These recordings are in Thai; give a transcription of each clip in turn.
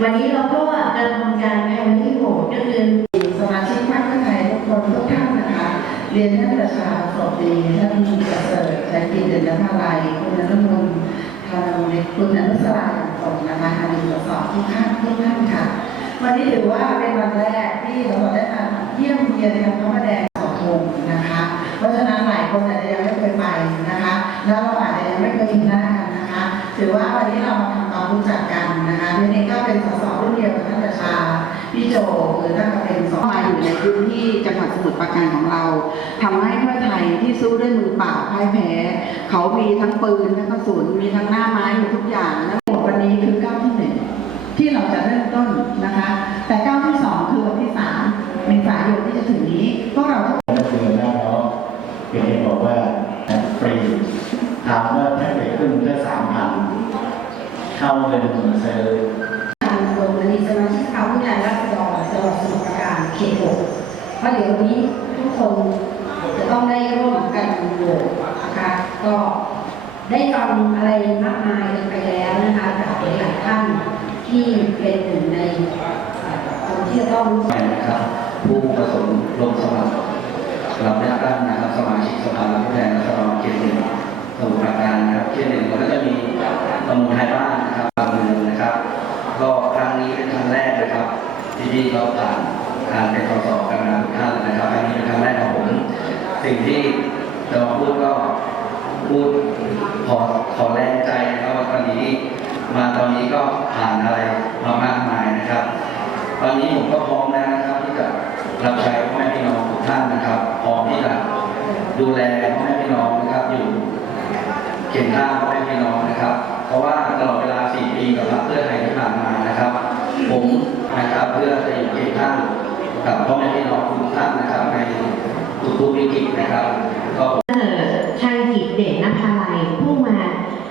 วันนี้เราก็กำลังทำการแพนที่โหวตก็คือสมาชิกพรรคเพื่อไทยทุกคนทุกท่านนะคะ เรียนท่านประชาสวัสดีท่านประเสริฐชัยกิจเดชภาลัยคุณอนุมลธารนเล็กคุณอนุสราย่างตรงนะคะอดีตสสทุกท่านทุกท่านค่ะ วันนี้ถือว่าเป็นวันแรกที่เราได้มาเยี่ยมเยียนกันพระประแดงือว่าวันนี้เรามาทำความรู้จักกันนะคะทีนี้ก็เป็นสสรุ่นเดียวกับท่านประชาพี่โจหรือท่านก็เป็นสมาอยู่ในพื้นที่จังหวัดสมุทรปราการของเราทำให้เพื่อไทยที่สู้ด้วยมือเปล่าพ่ายแพ้ เขามีทั้งปืนทั้งกระสุนมีทั้งหน้าไม้มีทุกอย่างและหมดวันนี้คือก้าวที่หนึ่งที่เราจะเริ่มต้นนะคะ เข้าเงินซื้อการลงในสมาชิกสภาผู้แทนราษฎรจังหวัดสมุทรปราการเขตหกเพราะเดี๋ยววันนี้ทุกคนจะต้องได้ร่วมกันโหวตนะคะก็ได้ฟังอะไรมากมายกันไปแล้วนะคะจากหลายๆท่านที่เป็นหนึ่งในเอ่อคนที่จะต้องรู้นะครับ ผู้ประสงค์ลงสมัครรับเลือกตั้งนะครับสมาชิกสภาผู้แทนราษฎรเขตหนึ่ง สิ่งที่จะมาพูดก็พูดขอขอแรงใจนะครับว่าตอนนี้มาตอนนี้ก็ผ่านอะไรมามากมายนะครับ ตอนนี้ผมก็พร้อมแล้วนะครับที่จะรับใช้พ่อแม่พี่น้องทุกท่านนะครับพร้อมที่จะดูแลพ่อแม่พี่น้องนะครับอยู่เคียงข้างพ่อแม่พี่น้องนะครับ เพราะว่าตลอดเวลา 4 ปีกับพรรคเพื่อไทยที่ผ่านมานะครับ ผมนะครับเพื่อจะอยู่เคียงข้างกับพ่อแม่พี่น้องทุกท่านนะครับใน ทุกๆวิกฤตนะครับก็เอ่อชัยกิจเดชนภาลัยผู้มา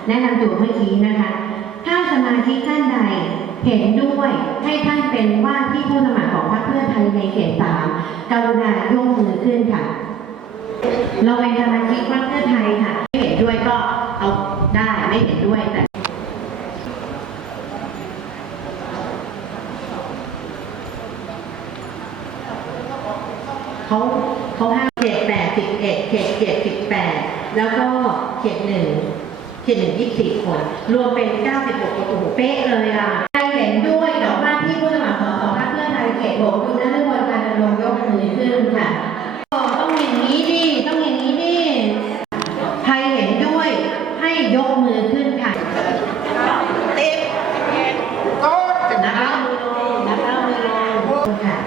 แนะนำตัวเมื่อกี้นะคะ ถ้าสมาชิกท่านใดเห็นด้วยให้ท่านเป็นว่าที่ผู้สมัครของพรรคเพื่อไทยในเขตสามกรุณายกมือขึ้นค่ะ เราเป็นสมาชิกพรรคเพื่อไทยค่ะไม่เห็นด้วยก็เอาได้ไม่เห็นด้วยแต่เขา เขาห้าเขตแปดสิบเอ็ดเขตเจ็ดสิบแปดแล้วก็เขตหนึ่งเขตหนึ่งยี่สิบสี่คน รวมเป็นเก้าสิบหกคนโอ้โหเป๊ะเลยอะใครเห็นด้วยกับว่าที่ผู้สมัครสสพรรคเพื่อไทยเขตหกคุณนัทพลการดำรงยกมือขึ้นค่ะก็ต้องอย่างนี้ดิต้องอย่างนี้ดิใครเห็นด้วยให้ยกมือขึ้นค่ะนับเอามือลงนับเอามือลงค่ะ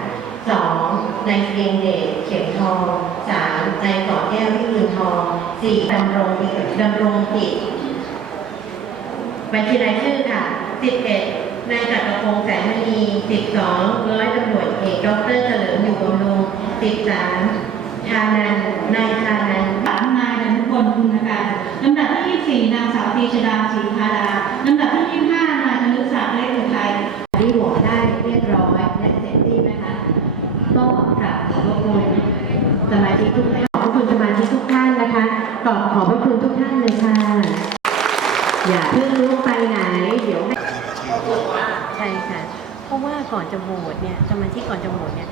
สองในเกรียงเดชเข็มทองสามในเกาะแก้วที่มือทอง สี่ดำรงกิจดำรงกิจบัญชีรายชื่อค่ะสิบเอ็ดนายจักรพงษ์แสงมณีสิบสองร้อยตำรวจเอกดรเฉลิมอยู่บำรุงสิบสามชานันนายชานันสามนายดนุพลคุณการลำดับที่24นางสาวตีชดาศรีพาดาลำดับที่25นายธนุศักดิ์เล็กอุทัยที่โหวตได้เรียบร้อยและเสร็จสิ้นนะคะ ก็กราบขอบพระคุณสมาชิกทุกท่านขอบพระคุณสมาชิกทุกท่านนะคะกราบขอบพระคุณทุกท่านเลยค่ะ อย่าเพิ่งลุกไปไหน เดี๋ยวใช่ ค่ะ เพราะว่าก่อนจะโหวตเนี่ยสมาชิกก่อนจะโหวตเนี่ย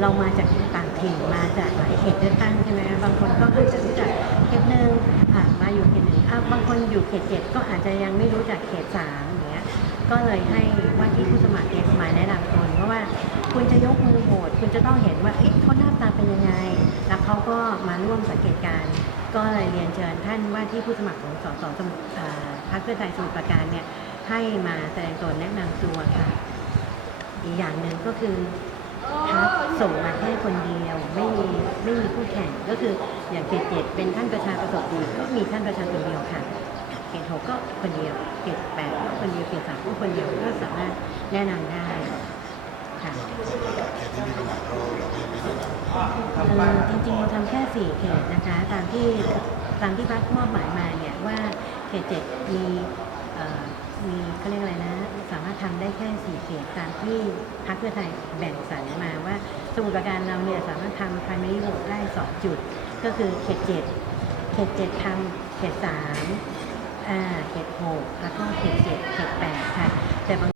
เรามาจากต่างถิ่นมาจากหลายเขตเลือกตั้งใช่ไหมบางคนก็อาจจะรู้จักเขตหนึ่งอะมาอยู่เขตหนึ่งอะบางคนอยู่เขตเจ็ดก็อาจจะยังไม่รู้จักเขตสามอย่างเงี้ยก็เลยให้ว่าที่ผู้สมัครเนี่ยมาแนะนำตนเพราะว่าคุณจะยกมือโหวตคุณจะต้องเห็นว่าเอ๊ะเขาหน้าตาเป็นยังไง แล้วเขาก็มาร่วมสังเกตการก็เลยเรียนเชิญท่านว่าที่ผู้สมัครของสสสมุทรเอ่อพรรคเพื่อไทยสมุทรปราการเนี่ย ให้มาแสดงตนแนะนำตัวค่ะ อีกอย่างหนึ่งก็คือพักส่งมาแค่คนเดียวไม่มีไม่มีคู่แข่งก็คืออย่างเขตเจ็ดเป็นท่านประชาประสบดีก็มีท่านประชาคนเดียวค่ะเขตหกก็คนเดียวเขตแปดก็คนเดียวเขตสามก็คนเดียวก็สามารถแนะนำได้ค่ะจริงๆเราทำแค่สี่เขตนะคะ ตามที่ตามที่พักมอบหมายมาเนี่ยว่าเขตเจ็ดมี มีเขาเรียกอะไรนะ สามารถทำได้แค่สี่เขตตามที่พรรคเพื่อไทยแบ่งสรรมาว่า สมุทรปราการเราเนี่ยสามารถทำ primary vote ได้สองจุด ก็คือเขตเจ็ดเขตเจ็ดทำเขตสามอ่าเขตหกแล้วก็เขตเจ็ดเขตแปดค่ะแต่บาง